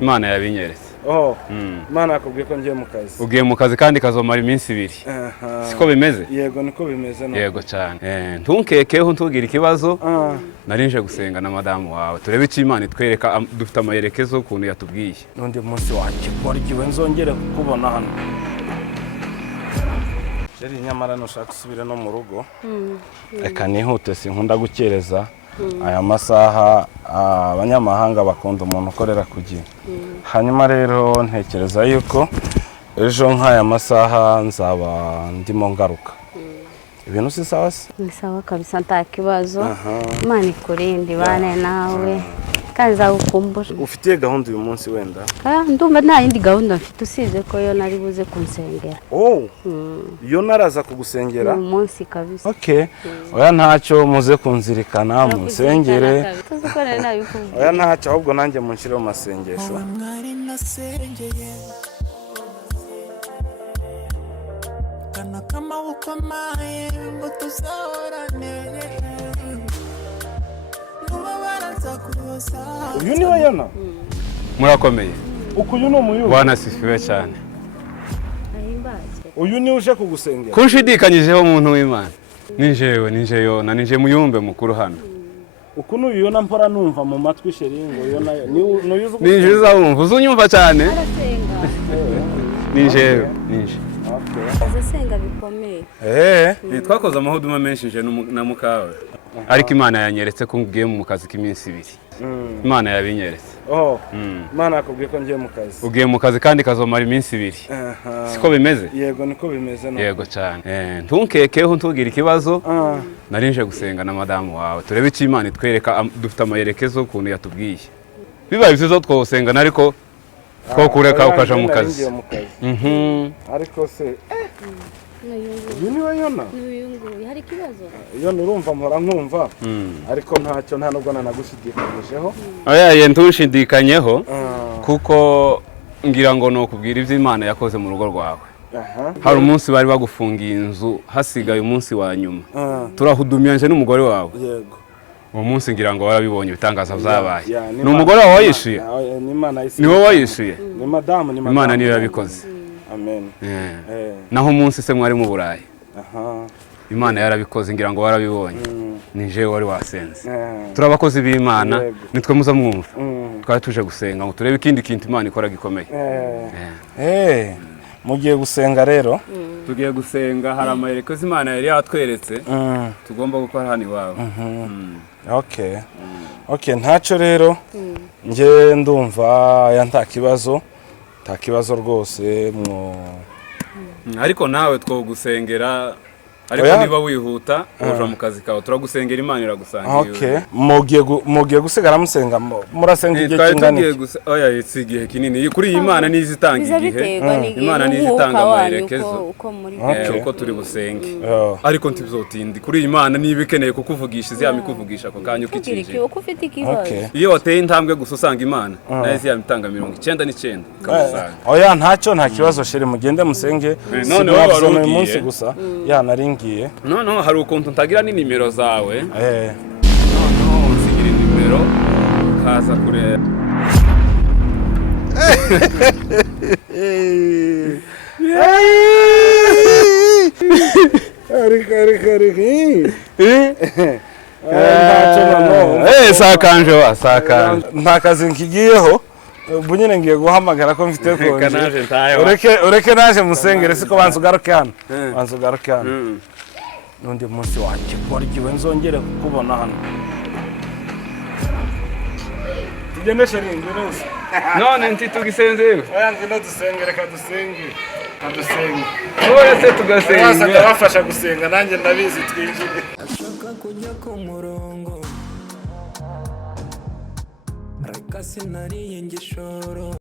Imana yabinyeretse. Imana yakubwiye ko ngiye mu kazi. Ugiye mu kazi kandi kazomara iminsi 2. Siko bimeze? Yego niko bimeze no. Yego cyane. Ntunkekeho ntugira ikibazo. Narinje gusenga na madamu wawe. Turebe iki Imana itwereka dufite amayerekezo kuntu yatubwiye. Nundi munsi wakigorgiwe nzongere kukubona hano. Jeri nyamara nushaka gusubira no mu rugo. Reka nihute sinkunda gukereza. Aya masaha abanyamahanga bakunda umuntu ukorera ku gihe. Hanyuma rero ntekereza yuko ejo nk'aya masaha nzaba ndimo ngaruka. Ibintu si sawa se? Ni sawa kabisa nta kibazo. Imana ikurinde bane nawe. Kanza ukumbura. Ufitiye gahunda uyu munsi wenda? Ndumva nta yindi gahunda mfite usize ko yo nari buze kunsengera. Yo naraza kugusengera? Uyu munsi kabisa. Okay. Oya ntacyo muze kunzirikana musengere. Tuzikore nabikuvuga. Oya ntacyo ahubwo nanjye munshire mu masengesho. Kana kama ukamaye ngo tuzahorane. Uyu ni wayona? Murakomeye. Uyu ni umuyubu? Bwana sifiwe cyane. Uyu ni uje kugusengera? Kunshidikanyijeho umuntu w'Imana. Ninjeyo na ninje muyumbe mukuru hano. Uku n'uyona mpora numva mu matwi sheringo yona n'uyuzu. Ninje uzumva uzunyumva cyane. Ninje. Azasenga bikomeye. Twakoze amahuduma menshi nje na mukawe. Ariko Imana yanyeretse ko ngiye mu kazi k'iminsi 2. Imana yabinyeretse. Imana yakubwiye ko ngiye mu kazi. Ugiye mu kazi kandi kazomara iminsi 2. Siko bimeze? Yego niko bimeze no. Yego cyane. Ntunkekeho ntugira ikibazo. Narinje gusenga na madamu wawe. Turebe iki Imana itwereka dufite amayerekezo kuntu yatubwiye. Bibaye byiza twosenga nariko twokureka ukaja mu kazi. Ariko se uyu ni wayona? Hari kibazo? Iyo nurumva mpora nkumva. Ariko ntacyo nta nubwo nanagushidikanyijeho. Oya ntushidikanyeho kuko ngira ngo no kubwira ivyo Imana yakoze mu rugo rwawe. Hari umunsi bari bagufungiye inzu hasigaye umunsi wa nyuma. Turahudumyanje n'umugore wawe. Yego. Uwo munsi ngira ngo warabibonye bitangaza byabaye. Ni umugore wawe wayishuye? Ni wowe wayishuye? Ni madamu ni Imana niyo yabikoze. Amen. Naho umunsi se mwari mu Burayi. Imana yarabikoze ngira ngo warabibonye. Nije wari wasenze. Turabakozi b'Imana nitwe muza mwumva. Twari tuje gusenga ngo turebe ikindi kintu Imana ikora gikomeye. Mugiye gusenga rero? Tugiye gusenga hari amayerekezo Imana yari yatweretse. Tugomba gukora hano iwawe. Okay, ntacyo rero. Nge ndumva ya nta kibazo rwose ariko nawe twogusengera ariko niba wihuta uja mu kazi kawe turagusengera Imana iragusangira. Mugiye gusigara musenga murasenga igihe kingana iki? Oya igihe kinini kuri Imana nizitanga igihe. Imana nizitanga amayerekezo uko turi busenge. Ariko ntibizotindi kuri Imana niba ikeneye kukuvugisha izamikuvugisha ako kanya ukikije. Ufite ikibazo. Iyo wateye intambwe gusa usanga Imana nayo izamutanga 99 kamusanga. Oya ntacyo nta kibazo sheri mugende musenge. None wari ugiye umunsi gusa naringiye. No hari ukuntu ntagira ni nimero zawe. No usigira nimero kaza kure. Sakanje sakanje. Nta kazi nkigiyeho. Bunyine ngiye guhamagara ko mfite konje. Ureke naje musengere siko banzugaruke hano. Nundi munsi wakigorgiwe nzongere kukubona hano. Tugende sheringi rose. None ntitugisenzewe. Oya ngino dusengere kadusenge. Oya se tugasenga. Wasa bafasha gusenga nanjye ndabizi twinjire. Ashaka kujya ku murongo. Reka sinariye ngishoro.